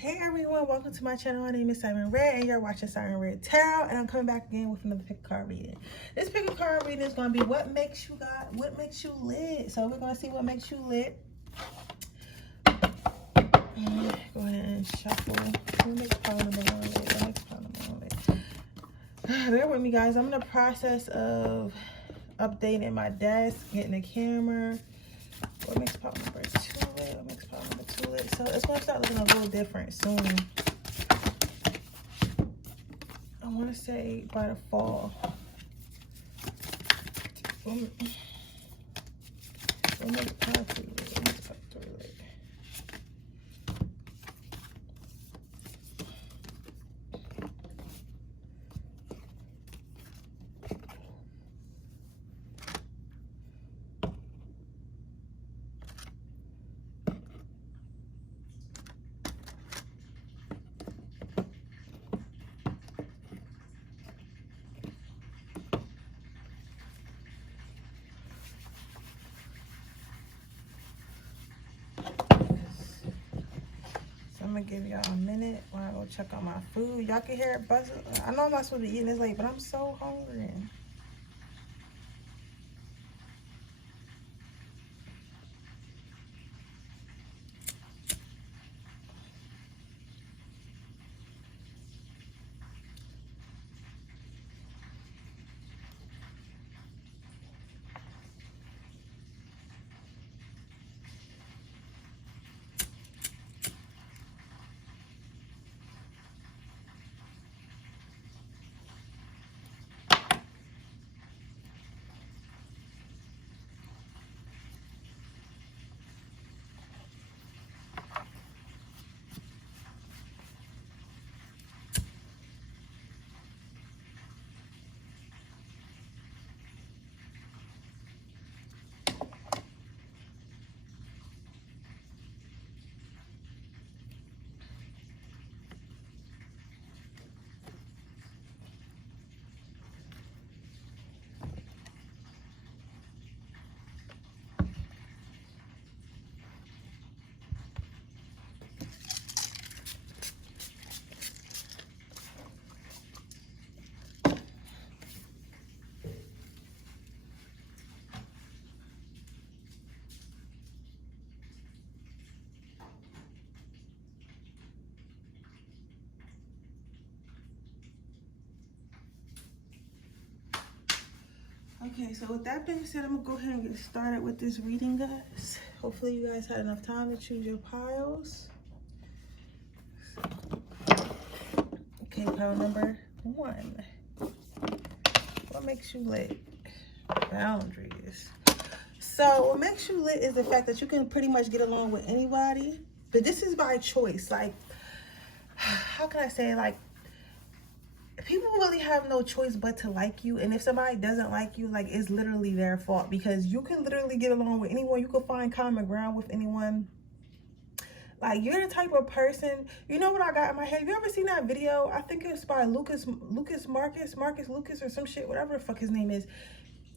Hey everyone, welcome to my channel. My name is Siren Redd and you're watching Siren Redd Tarot, and I'm coming back again with another pick a card reading. This pick a card reading is going to be what makes you lit. So we're going to see what makes you lit. And go ahead and shuffle. What makes pile number one lit? What makes pile number one lit? Bear with me, guys. I'm in the process of updating my desk, getting a camera. What makes pile number two lit? What makes pile number two lit? So it's going to start looking a little different soon. I want to say by the fall. What makes pile two lit? What makes pile three lit? I'm gonna give y'all a minute while I go check on my food. Y'all can hear it buzzing. I know I'm not supposed to be eating this late, but I'm so hungry. Okay, so with that being said, I'm gonna go ahead and get started with this reading, guys. Hopefully you guys had enough time to choose your piles. Okay, pile number one. What makes you lit? Boundaries. So what makes you lit is the fact that you can pretty much get along with anybody, but this is by choice. Like, how can I say, like, people really have no choice but to like you, and if somebody doesn't like you, like, it's literally their fault, because you can literally get along with anyone. You can find common ground with anyone. Like, you're the type of person, you know what I got in my head? Have you ever seen that video? I think it's by Marcus Lucas or some shit, whatever the fuck his name is.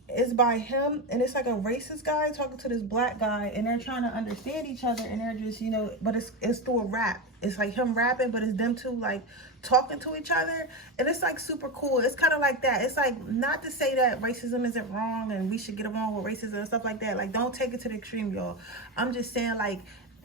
It's by him, and it's like a racist guy talking to this black guy, and they're trying to understand each other, and they're just, you know, but it's through a rap. It's like him rapping, but it's them two like talking to each other, and it's like super cool. It's kind of like that. It's like, not to say that racism isn't wrong and we should get along with racism and stuff like that. Like, don't take it to the extreme, y'all. I'm just saying, like,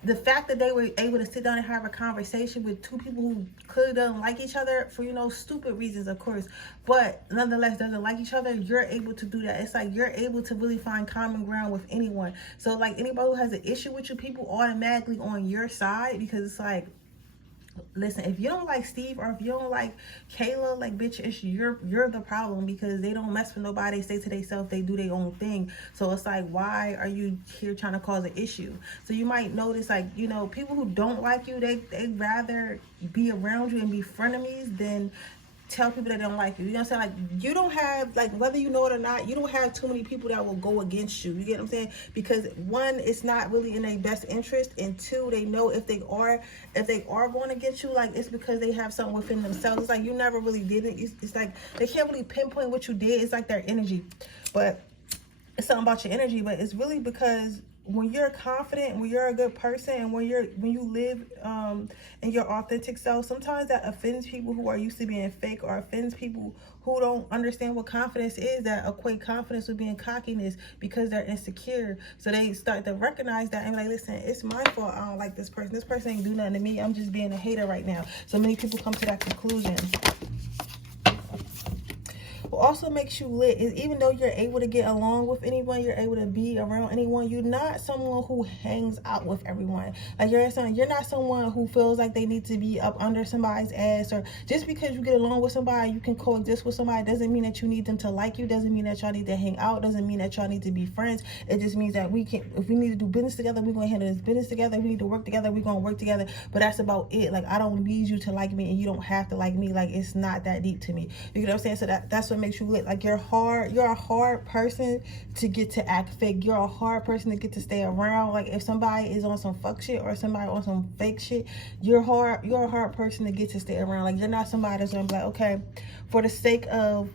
the fact that they were able to sit down and have a conversation with two people who clearly don't like each other for, you know, stupid reasons, of course, but nonetheless doesn't like each other, you're able to do that. It's like you're able to really find common ground with anyone. So, like, anybody who has an issue with you, people automatically on your side, because it's like, listen, if you don't like Steve or if you don't like Kayla, like, bitch, it's you're the problem, because they don't mess with nobody. They stay to themselves. They do their own thing. So it's like, why are you here trying to cause an issue? So you might notice, like, you know, people who don't like you, they'd rather be around you and be frenemies than tell people that don't like you. You know what I'm saying? Like, you don't have, like, whether you know it or not, you don't have too many people that will go against you. You get what I'm saying? Because one, it's not really in their best interest, and two, they know if they are going against you, like, it's because they have something within themselves. It's like you never really did it. It's like they can't really pinpoint what you did. It's like their energy, but it's something about your energy. But it's really because when you're confident, when you're a good person, and when you live in your authentic self, sometimes that offends people who are used to being fake, or offends people who don't understand what confidence is, that equate confidence with being cockiness because they're insecure. So they start to recognize that and be like, listen, it's my fault I don't like this person. This person ain't do nothing to me. I'm just being a hater right now. So many people come to that conclusion. What also makes you lit is, even though you're able to get along with anyone, you're able to be around anyone, you're not someone who hangs out with everyone. Like, you're not someone who feels like they need to be up under somebody's ass, or just because you get along with somebody, you can coexist with somebody, doesn't mean that you need them to like you, doesn't mean that y'all need to hang out, doesn't mean that y'all need to be friends. It just means that if we need to do business together, we're going to handle this business together. We need to work together, we're going to work together. But that's about it. Like, I don't need you to like me, and you don't have to like me. Like, it's not that deep to me. You know what I'm saying? So that's what makes you lit. Like, you're a hard person to get to act fake. You're a hard person to get to stay around. Like, if somebody is on some fuck shit or somebody on some fake shit, you're a hard person to get to stay around. Like, you're not somebody that's gonna be like, okay, for the sake of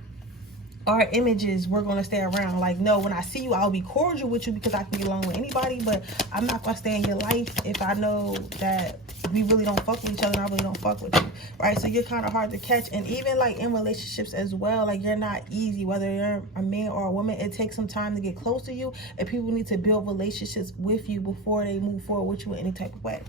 our images, we're gonna stay around. Like, no, when I see you, I'll be cordial with you because I can get along with anybody, but I'm not gonna stay in your life if I know that we really don't fuck with each other and I really don't fuck with you, right? So you're kind of hard to catch. And even like in relationships as well, like, you're not easy. Whether you're a man or a woman, it takes some time to get close to you, and people need to build relationships with you before they move forward with you in any type of way.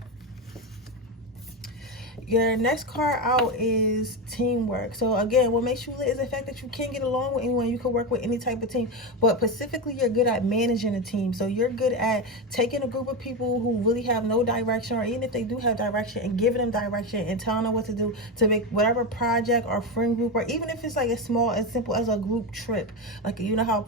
Your next card out is teamwork. So again, what makes you lit is the fact that you can get along with anyone. You can work with any type of team, but specifically you're good at managing a team. So you're good at taking a group of people who really have no direction, or even if they do have direction, and giving them direction and telling them what to do to make whatever project or friend group, or even if it's like as simple as a group trip. Like, you know how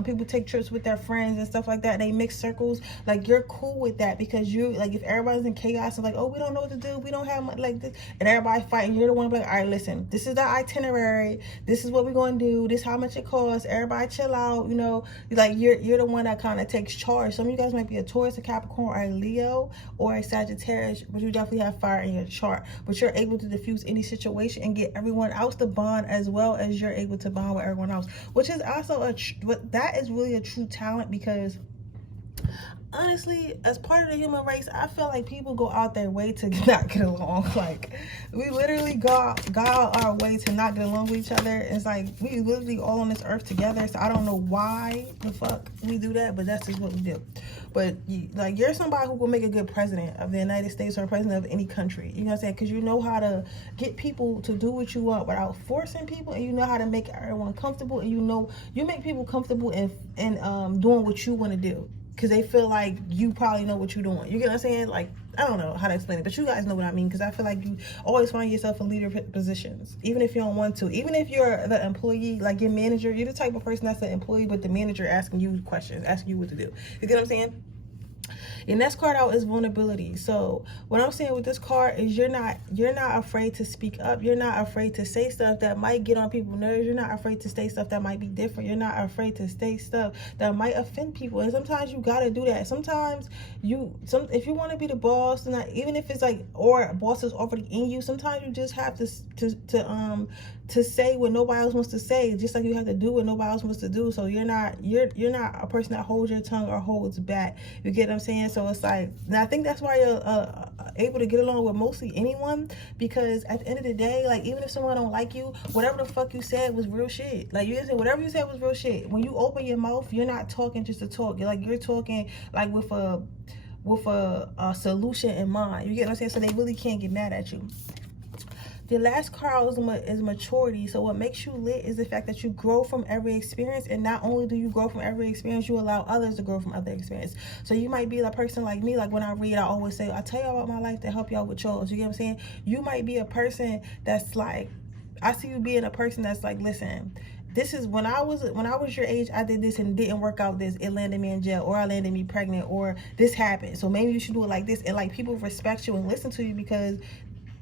people take trips with their friends and stuff like that, they mix circles. Like, you're cool with that because you, like, if everybody's in chaos and like, oh, we don't know what to do, we don't have much like this, and everybody fighting, you're the one like, all right, listen, this is the itinerary, this is what we're going to do, this is how much it costs, everybody chill out, you know. Like, you're the one that kind of takes charge. Some of you guys might be a Taurus, a Capricorn, or a Leo, or a Sagittarius, but you definitely have fire in your chart. But you're able to diffuse any situation and get everyone else to bond as well as you're able to bond with everyone else, which is also that is really a true talent. Because honestly, as part of the human race, I feel like people go out their way to not get along. Like, we literally go out our way to not get along with each other. It's like, we literally all on this earth together. So I don't know why the fuck we do that, but that's just what we do. But you're somebody who will make a good president of the United States, or president of any country. You know what I'm saying? Because you know how to get people to do what you want without forcing people, and you know how to make everyone comfortable, and you make people comfortable in doing what you want to do, because they feel like you probably know what you're doing. You get what I'm saying? Like, I don't know how to explain it, but you guys know what I mean, because I feel like you always find yourself in leadership positions, even if you don't want to. Even if you're the employee, like your manager, you're the type of person that's the employee, but the manager asking you questions, asking you what to do. You get what I'm saying? Your next card out is vulnerability. So what I'm saying with this card is you're not afraid to speak up. You're not afraid to say stuff that might get on people's nerves. You're not afraid to say stuff that might be different. You're not afraid to say stuff that might offend people. And sometimes you gotta do that. Sometimes if you want to be the boss, and even if it's like, or boss is already in you, sometimes you just have to say what nobody else wants to say, just like you have to do what nobody else wants to do. So you're not a person that holds your tongue or holds back. You get what I'm saying? So it's like, and I think that's why you're able to get along with mostly anyone, because at the end of the day, like, even if someone don't like you, whatever the fuck you said was real shit. Like, you say whatever you said was real shit. When you open your mouth, you're not talking just to talk. You're talking like with a solution in mind. You get what I'm saying? So they really can't get mad at you. The last card is maturity. So what makes you lit is the fact that you grow from every experience, and not only do you grow from every experience, you allow others to grow from other experience. So you might be a person like me, like when I read, I always say, I tell y'all about my life to help y'all with yours. You get what I'm saying? You might be a person that's like, I see you being a person that's like, listen, this is when I was your age, I did this and it didn't work out. It landed me in jail, or I landed me pregnant, or this happened. So maybe you should do it like this. And like, people respect you and listen to you because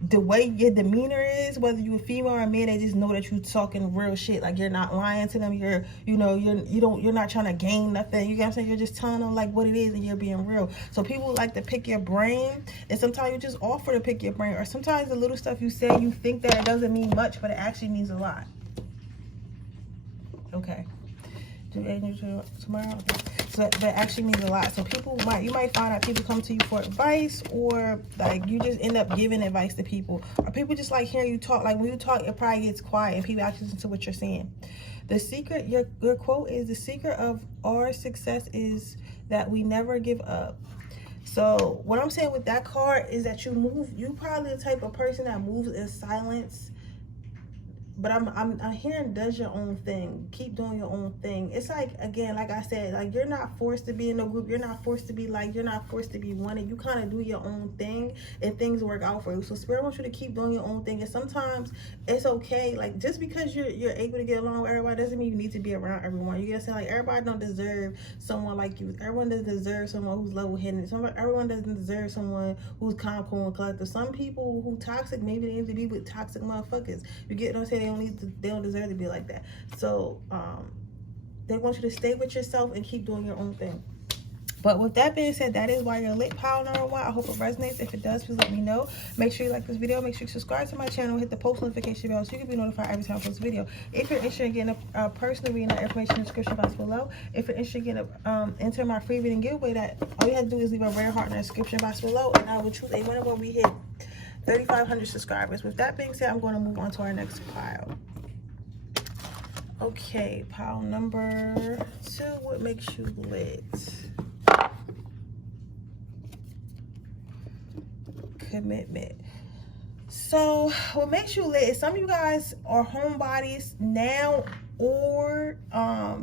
the way your demeanor is, whether you're a female or a man, they just know that you're talking real shit. Like, you're not lying to them. You're not trying to gain nothing. You get what I'm saying? You're just telling them like what it is, and you're being real. So people like to pick your brain, and sometimes you just offer to pick your brain, or sometimes the little stuff you say, you think that it doesn't mean much, but it actually means a lot. Okay. Do angels tomorrow? Okay. So that actually means a lot. So you might find out people come to you for advice, or like you just end up giving advice to people, or people just like hearing you talk. Like when you talk, it probably gets quiet and people actually listen to what you're saying. The secret, your quote is, the secret of our success is that we never give up. So what I'm saying with that card is that you probably the type of person that moves in silence. But I'm hearing does your own thing. Keep doing your own thing. It's like, again, like I said, like you're not forced to be in a group. You're not forced to be liked. You're not forced to be wanted. You kind of do your own thing and things work out for you. So Spirit wants you to keep doing your own thing. And sometimes it's okay. Like just because you're able to get along with everybody doesn't mean you need to be around everyone. You gotta say like everybody don't deserve someone like you. Everyone doesn't deserve someone who's level-headed. Everyone doesn't deserve someone who's calm, cool, and collected. Some people who toxic, maybe they need to be with toxic motherfuckers. You get what I'm saying? They don't deserve to be like that. So they want you to stay with yourself and keep doing your own thing. But with that being said, that is why you're lit, pile number one. I hope it resonates. If it does, please let me know. Make sure you like this video. Make sure you subscribe to my channel. Hit the post notification bell so you can be notified every time I post a video. If you're interested in getting a personal reading, that information in the description box below. If you're interested in getting enter my free reading giveaway, that all you have to do is leave a rare heart in the description box below, and I will choose a winner when we hit 3,500 subscribers. With that being said, I'm going to move on to our next pile. Okay, pile number 2. What makes you lit? Commitment. So what makes you lit is some of you guys are homebodies now, or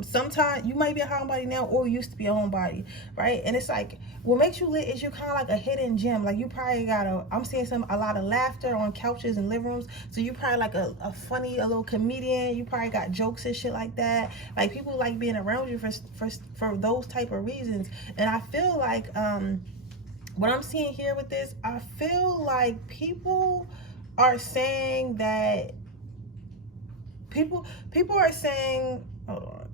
sometimes you might be a homebody now or used to be a homebody, right? And it's like what makes you lit is you kind of like a hidden gem. Like you probably got I'm seeing a lot of laughter on couches and living rooms. So you probably like a little comedian. You probably got jokes and shit like that. Like people like being around you for those type of reasons. And I feel like what I'm seeing here with this, I feel like people are saying that people are saying, hold on.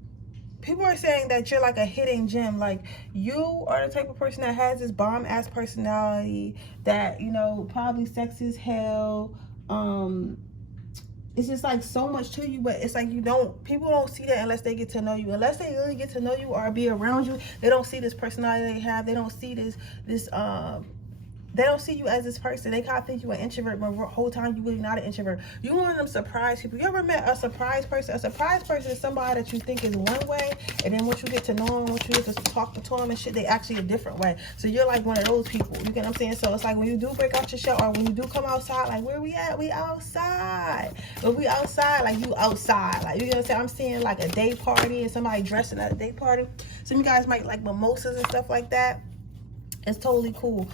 People are saying that you're like a hidden gem. Like you are the type of person that has this bomb ass personality that, you know, probably sexy as hell. It's just like so much to you, but it's like people don't see that unless they get to know you. Unless they really get to know you or be around you, they don't see this personality they have. They don't see they don't see you as this person. They kind of think you an introvert, but the whole time you really not an introvert. You one of them surprise people. You ever met a surprise person? A surprise person is somebody that you think is one way, and then once you get to know them, once you get to talk to them and shit, they actually a different way. So you're like one of those people. You get what I'm saying? So it's like when you do break out your shell, or when you do come outside, like where we at? We outside. When we outside, like you outside. Like you get what I'm saying? I'm seeing like a day party and somebody dressing at a day party. Some of you guys might like mimosas and stuff like that. It's totally cool.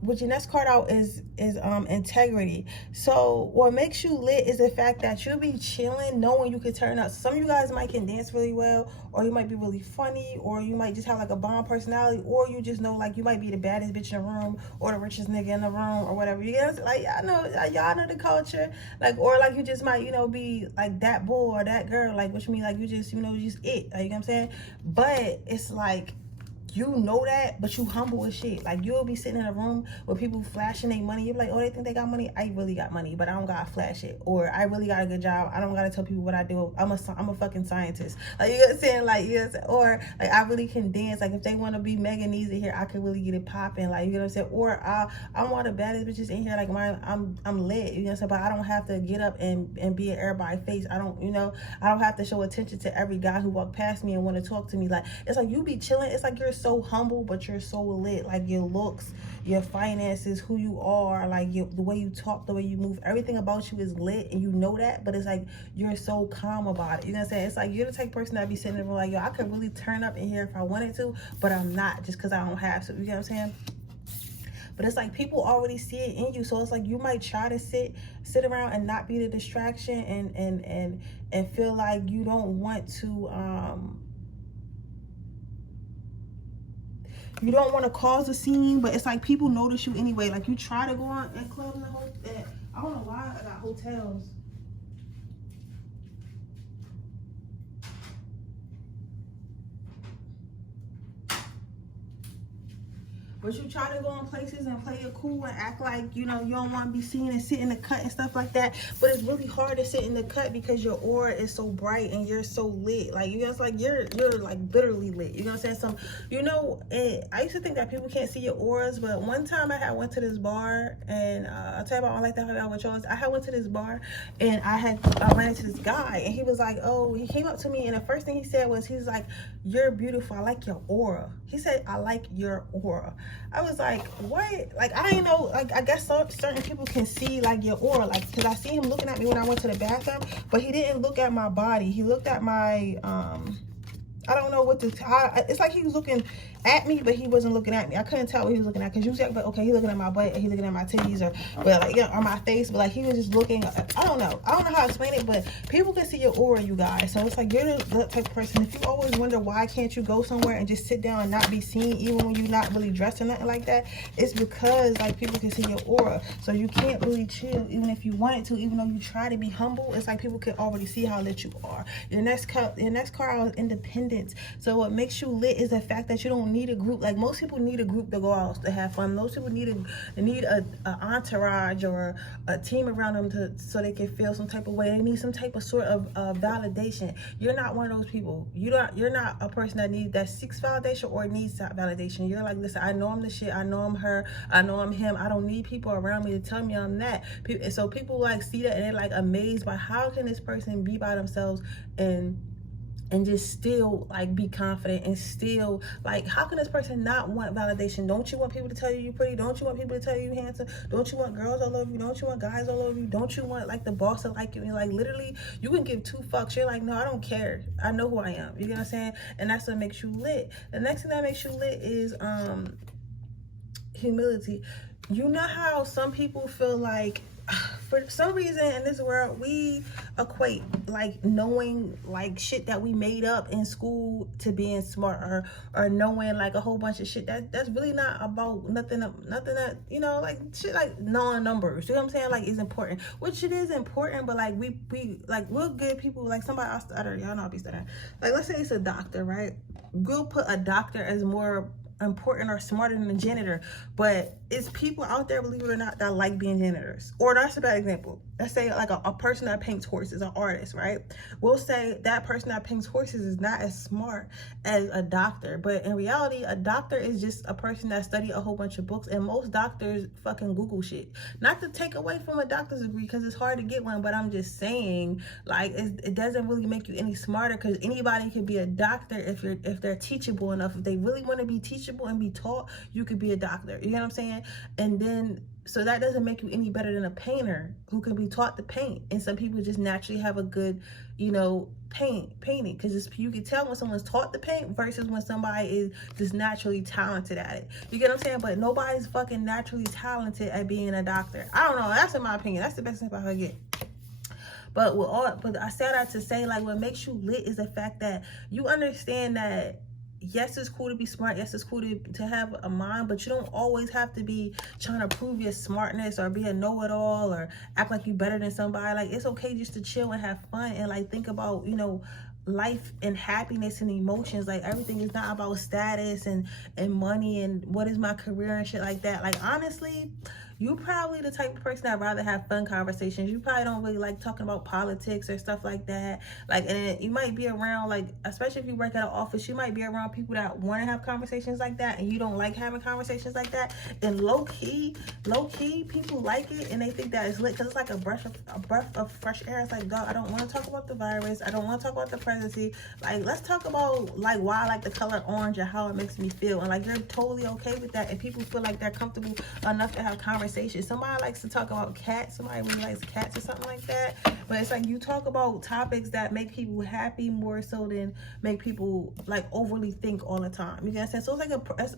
What your next card out is integrity. So what makes you lit is the fact that you'll be chilling knowing you could turn up. Some of you guys might can dance really well, or you might be really funny, or you might just have like a bomb personality, or you just know like you might be the baddest bitch in the room or the richest nigga in the room or whatever. You guys like y'all know the culture. Like, or like you just might, you know, be like that boy or that girl, like which means like you just, you know, just it. Like, you know what I'm saying? But it's like you know that, but you humble as shit. Like you'll be sitting in a room with people flashing their money. You're like, oh, they think they got money. I really got money, but I don't gotta flash it. Or I really got a good job. I don't gotta tell people what I do. I'm a fucking scientist. Like, you know what I'm saying? Like, yes. Or like I really can dance. Like if they want to be Megan Easy in here, I can really get it popping. Like, you know what I'm saying? Or I'm one of the baddest bitches in here. Like I'm lit. You know what I'm saying? But I don't have to get up and be in everybody's face. I don't have to show attention to every guy who walk past me and want to talk to me. Like it's like you be chilling. It's like you're so humble, but you're so lit. Like your looks, your finances, who you are, like the way you talk, the way you move, everything about you is lit, and you know that. But it's like you're so calm about it. You know what I'm saying? It's like you're the type of person that be sitting there like, yo, I could really turn up in here if I wanted to, but I'm not, just because I don't have to. You know what I'm saying? But it's like people already see it in you, so it's like you might try to sit around and not be the distraction and feel like you don't want to you don't want to cause a scene, but it's like people notice you anyway. Like you try to go on and club in the whole. I don't know why I got hotels. but you try to go in places and play it cool and act like, you know, you don't want to be seen and sit in the cut and stuff like that. But it's really hard to sit in the cut because your aura is so bright and you're so lit. Like, you know, it's like you're like literally lit. You know what I'm saying? You know, I used to think that people can't see your auras, but one time I had went to this bar, and I'll tell you about, I like that with y'all. I had went to this bar and I ran into this guy, and he was like, oh, he came up to me, and the first thing he said was, he's like, you're beautiful, I like your aura. He said, I like your aura. I was like, what? Like, I didn't know, like, I guess certain people can see like your aura, like, because I see him looking at me when I went to the bathroom, but he didn't look at my body. He looked at my I don't know what to, it's like he was looking at me, but he wasn't looking at me. I couldn't tell what he was looking at, because usually, but okay, he looking at my butt, he looking at my titties, or well, like, you know, or my face, but like he was just looking. I don't know how to explain it, but people can see your aura, you guys. So it's like, you're the type of person, if you always wonder why can't you go somewhere and just sit down and not be seen, even when you're not really dressed or nothing like that, it's because like people can see your aura. So you can't really chill even if you wanted to, even though you try to be humble. It's like people can already see how lit you are. Your next card is independence. So what makes you lit is the fact that you don't need a group. Like, most people need a group to go out to have fun. Most people need a entourage or a team around them so they can feel some type of way. They need some type of sort of validation. You're not one of those people. You're not a person that seeks validation or needs validation. You're like, listen, I know I'm the shit. I know I'm her. I know I'm him. I don't need people around me to tell me I'm that. So people like see that and they're like amazed by, how can this person be by themselves and just still like be confident, and still like, how can this person not want validation? Don't you want people to tell you you're pretty? Don't you want people to tell you you're handsome? Don't you want girls all over you? Don't you want guys all over you? Don't you want like the boss to like you? And like, literally, you can give two fucks. You're like, no, I don't care. I know who I am. You know what I'm saying? And that's what makes you lit. The next thing that makes you lit is humility. You know how some people feel like, for some reason in this world, we equate like knowing like shit that we made up in school to being smart, or knowing like a whole bunch of shit that's really not about nothing that, you know, like shit like knowing numbers, you know what I'm saying, like is important, which it is important, but like we like, we'll give people, like somebody, I'll stutter, y'all know I'll be stuttering, like let's say it's a doctor, right? We'll put a doctor as more important or smarter than a janitor, but it's people out there, believe it or not, that like being janitors. Or that's a bad example. Let's say like a person that paints horses, an artist, right? We'll say that person that paints horses is not as smart as a doctor, but in reality, a doctor is just a person that studied a whole bunch of books, and most doctors fucking Google shit. Not to take away from a doctor's degree, because it's hard to get one, but I'm just saying, like, it doesn't really make you any smarter, because anybody can be a doctor if they're teachable enough. If they really want to be teachable and be taught, you could be a doctor. You know what I'm saying? And then, so that doesn't make you any better than a painter who can be taught to paint. And some people just naturally have a good, you know, painting, because you can tell when someone's taught to paint versus when somebody is just naturally talented at it. You get what I'm saying? But nobody's fucking naturally talented at being a doctor. I don't know. That's in my opinion. That's the best thing I could get. But I said that to say, like, what makes you lit is the fact that you understand that, yes, it's cool to be smart. Yes, it's cool to have a mind, but you don't always have to be trying to prove your smartness or be a know-it-all or act like you better than somebody. Like, it's okay just to chill and have fun and like think about, you know, life and happiness and emotions. Like, everything is not about status and money and what is my career and shit like that. Like, honestly, you probably the type of person that'd rather have fun conversations. You probably don't really like talking about politics or stuff like that. Like, and you might be around, like, especially if you work at an office, you might be around people that want to have conversations like that, and you don't like having conversations like that. And low key, people like it, and they think that it's lit because it's like a breath of fresh air. It's like, God, I don't want to talk about the virus. I don't want to talk about the presidency. Like, let's talk about like why I like the color orange and how it makes me feel. And like, you're totally okay with that, and people feel like they're comfortable enough to have conversations. Somebody likes to talk about cats. Somebody really likes cats or something like that. But it's like, you talk about topics that make people happy more so than make people like overly think all the time. You get what I'm saying? So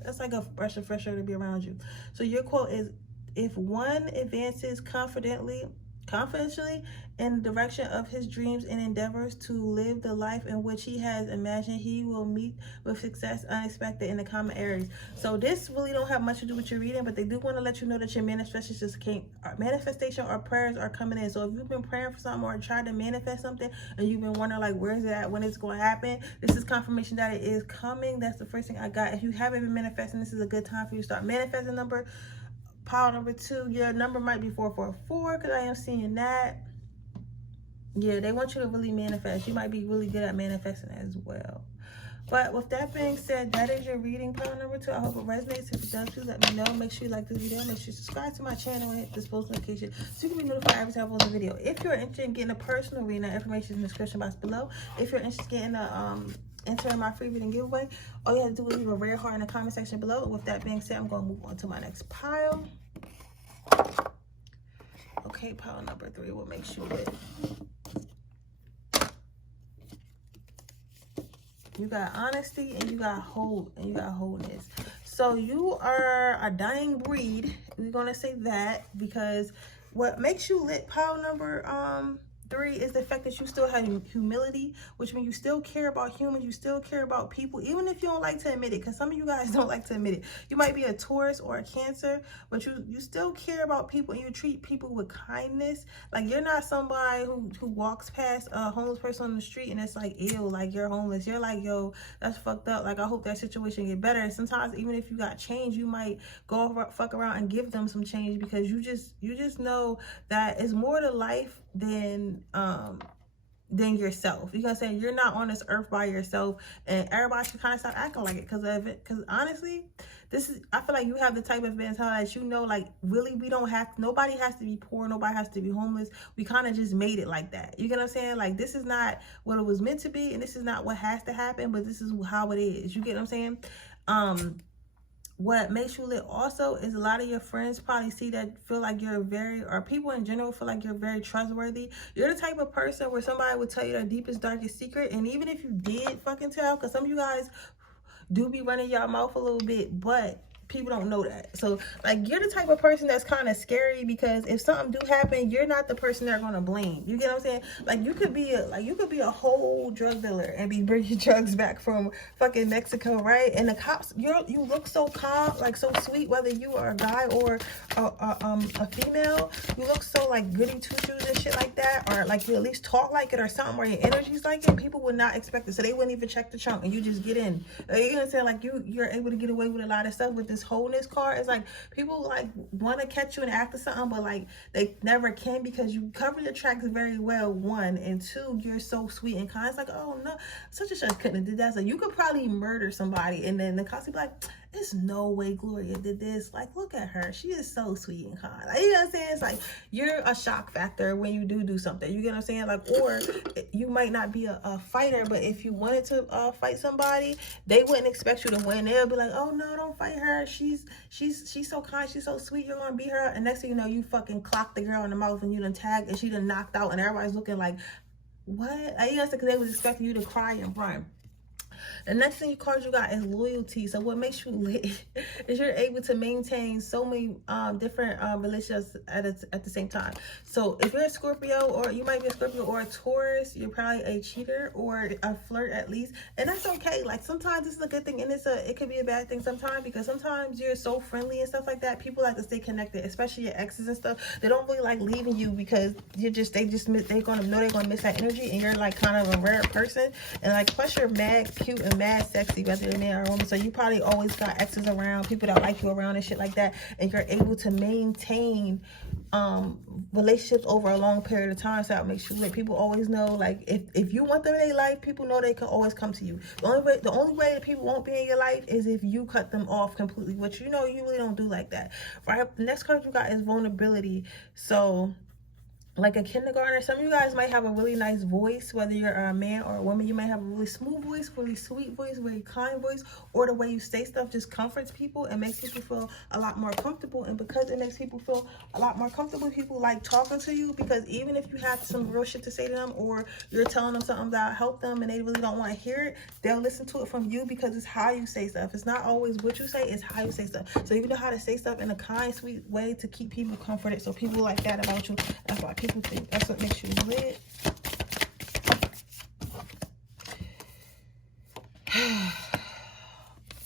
it's like a breath of fresh air to be around you. So your quote is, if one advances confidently, confidentially in the direction of his dreams and endeavors to live the life in which he has imagined. He will meet with success unexpected in the common areas. So this really don't have much to do with your reading, but they do want to let you know that your manifestation or prayers are coming in. So if you've been praying for something or tried to manifest something and you've been wondering like where is it at, when it's going to happen, this is confirmation that it is coming. That's the first thing I got. If you haven't been manifesting, this is a good time for you to start manifesting. Pile number 2, your number might be 444 because I am seeing that. Yeah, they want you to really manifest. You might be really good at manifesting as well. But with that being said, that is your reading, pile number 2. I hope it resonates. If it does, please let me know. Make sure you like this video. Make sure you subscribe to my channel and hit this post notification so you can be notified every time I post a video. If you're interested in getting a personal reading, information is in the description box below. If you're interested in getting entering my free reading giveaway, all you have to do is leave a red heart in the comment section below. With that being said, I'm going to move on to my next pile. Okay, pile number 3 will make sure that you got honesty and you got wholeness. So you are a dying breed. We're gonna say that because what makes you lit, pile number 3, is the fact that you still have humility, which means you still care about humans, you still care about people, even if you don't like to admit it, because some of you guys don't like to admit it. You might be a Taurus or a Cancer, but you still care about people and you treat people with kindness. Like you're not somebody who walks past a homeless person on the street and it's like, ew, like you're homeless. You're like, yo, that's fucked up. Like I hope that situation get better. And sometimes even if you got change, you might go fuck around and give them some change because you just know that it's more to life than yourself. You know what I'm saying? You're not on this earth by yourself, and everybody should kind of start acting like it because of it. Because honestly, I feel like you have the type of mentality that you know, like really, nobody has to be poor, nobody has to be homeless. We kind of just made it like that. You get what I'm saying? Like this is not what it was meant to be, and this is not what has to happen, but this is how it is. You get what I'm saying? What makes you lit also is a lot of your friends probably feel like you're or people in general feel like you're very trustworthy. You're the type of person where somebody would tell you their deepest, darkest secret. And even if you did fucking tell, because some of you guys do be running your mouth a little bit, but people don't know that. So like you're the type of person that's kind of scary because if something do happen, you're not the person they're gonna blame. You get what I'm saying? Like you could be a whole drug dealer and be bringing drugs back from fucking Mexico, right? And the cops, you look so calm, like so sweet, whether you are a guy or a female. You look so like goody two shoes and shit like that, or like you at least talk like it or something, or your energy's like it. People would not expect it, so they wouldn't even check the trunk, and you just get in. You know what I'm saying? Like you're able to get away with a lot of stuff with this wholeness card. It's like people like want to catch you and act or something, but like they never can because you cover your tracks very well, 1, and 2, you're so sweet and kind. It's like, oh no, such and such couldn't have did that. So you could probably murder somebody and then the cops would be like, there's no way Gloria did this. Like, look at her. She is so sweet and kind. Like, you know what I'm saying? It's like, you're a shock factor when you do something. You get what I'm saying? Like, or you might not be a fighter, but if you wanted to fight somebody, they wouldn't expect you to win. They'll be like, oh no, don't fight her. She's so kind. She's so sweet. You're going to beat her. And next thing you know, you fucking clocked the girl in the mouth and you done tagged and she done knocked out and everybody's looking like, what? I guess because they was expecting you to cry and run. The next thing you got is loyalty. So what makes you lit is you're able to maintain so many different relationships at the same time. So if you're a Scorpio, or you might be a Scorpio or a Taurus, you're probably a cheater or a flirt at least, and that's okay. Like sometimes this is a good thing, and it could be a bad thing sometimes, because sometimes you're so friendly and stuff like that. People like to stay connected, especially your exes and stuff. They don't really like leaving you because they're gonna know they're gonna miss that energy, and you're like kind of a rare person, and like plus you're mad cute and mad sexy, whether you're a man or a woman. So you probably always got exes around, people that like you around and shit like that, and you're able to maintain relationships over a long period of time. So that makes you lit. People always know, like if you want them in their life, people know they can always come to you. The only way that people won't be in your life is if you cut them off completely, which you know you really don't do like that, right? The next card you got is vulnerability. So like a kindergartner, some of you guys might have a really nice voice, whether you're a man or a woman. You might have a really smooth voice, really sweet voice, really kind voice, or the way you say stuff just comforts people and makes people feel a lot more comfortable. And because it makes people feel a lot more comfortable, people like talking to you, because even if you have some real shit to say to them, or you're telling them something that help them and they really don't want to hear it, they'll listen to it from you because it's how you say stuff. It's not always what you say, it's how you say stuff. So you know how to say stuff in a kind, sweet way to keep people comforted. So people like that about you. That's why I people think. That's what makes you lit.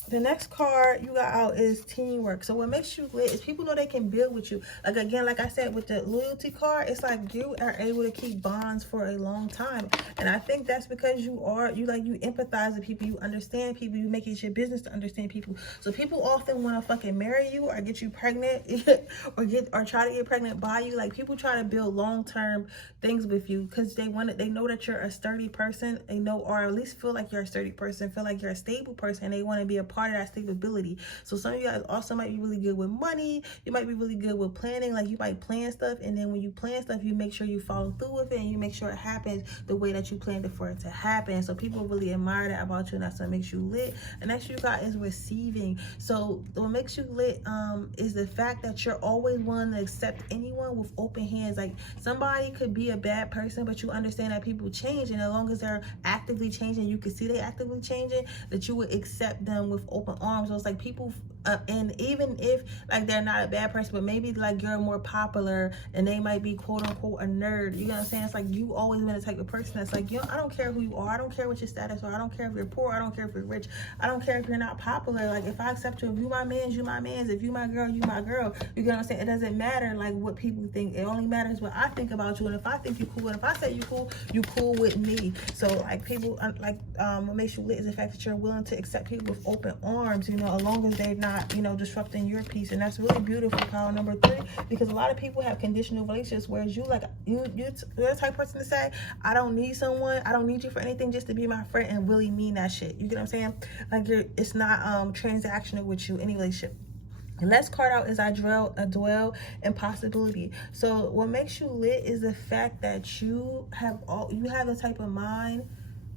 The next card you got out is teamwork. So what makes you lit is people know they can build with you. Like, again, like I said, with the loyalty card, it's like you are able to keep bonds for a long time. And I think that's because you empathize with people, you understand people, you make it your business to understand people. So people often want to fucking marry you or get you pregnant or try to get pregnant by you. Like, people try to build long-term things with you because they know that you're a sturdy person. They know, or at least feel like you're a sturdy person, feel like you're a stable person, and they want to be a part of that stability. So some of you guys also might be really good with money. You might be really good with planning. Like, you might plan stuff, and then when you plan stuff, you make sure you follow through with it, and you make sure it happens the way that you planned it for it to happen. So people really admire that about you, and that's what makes you lit. And next you got is receiving. So what makes you lit is the fact that you're always willing to accept anyone with open hands. Like, somebody could be a bad person, but you understand that people change, and as long as they're actively changing, you can see they actively changing, that you would accept them with open arms. So it's like people, and even if like they're not a bad person, but maybe like you're more popular and they might be quote unquote a nerd, you know what I'm saying? It's like you always been the type of person that's like, I don't care who you are, I don't care what your status are, I don't care if you're poor, I don't care if you're rich, I don't care if you're not popular. Like, if I accept you, if you my man, you my man, if you my girl, you my girl, you get what I'm saying? It doesn't matter like what people think, it only matters what I think about you. And if I think you cool, and if I say you cool with me. So like people what makes you lit is the fact that you're willing to accept people with open arms, as long as they're not, disrupting your peace. And that's really beautiful, power number 3, because a lot of people have conditional relationships, whereas you're the type of person to say, I don't need someone, I don't need you for anything, just to be my friend, and really mean that shit. You get what I'm saying? Like, it's not transactional with you, any relationship. The next card out is I dwell in possibility. So what makes you lit is the fact that you have the type of mind.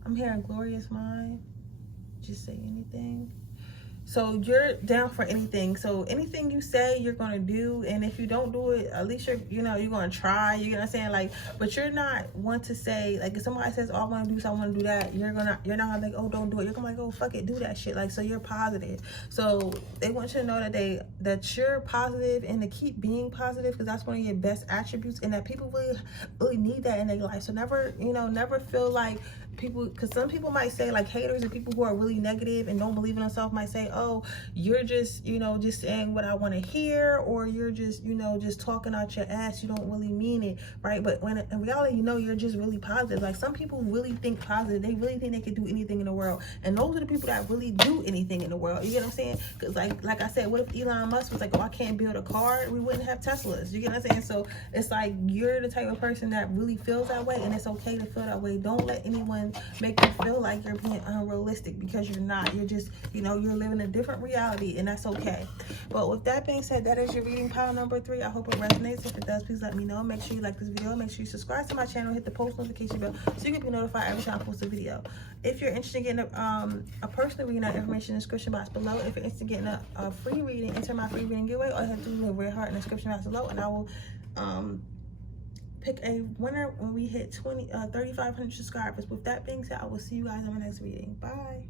I'm hearing glorious mind. Just say anything. So you're down for anything. So anything you say, you're gonna do, and if you don't do it, at least you're gonna try. You know what I'm saying? Like, but you're not one to say, like, if somebody says, "Oh, I want to do this, I want to do that," you're not gonna like, "Oh, don't do it." You're gonna like, "Oh, fuck it, do that shit." Like, so you're positive. So they want you to know that you're positive, and to keep being positive, because that's one of your best attributes, and that people really need that in their life. So never feel like people, because some people might say, like, haters and people who are really negative and don't believe in themselves might say, oh, you're just just saying what I want to hear, or you're just just talking out your ass, you don't really mean it, right? But when in reality, you're just really positive. Like, some people really think positive, they really think they can do anything in the world, and those are the people that really do anything in the world. You get what I'm saying? Because like I said, what if Elon Musk was like, oh, I can't build a car, we wouldn't have Teslas. You get what I'm saying? So it's like, you're the type of person that really feels that way, and it's okay to feel that way. Don't let anyone make you feel like you're being unrealistic, because you're not. You're just you're living a different reality, and that's okay. But with that being said, that is your reading pile number 3. I hope it resonates. If it does, please let me know. Make sure you like this video, make sure you subscribe to my channel, hit the post notification bell so you can be notified every time I post a video. If you're interested in getting a personal reading, that information in the description box below. If you're interested in getting a free reading, enter my free reading giveaway. All you have to do is leave a red heart in the description box below, and I will pick a winner when we hit 3,500 subscribers. With that being said, I will see you guys in my next reading. Bye.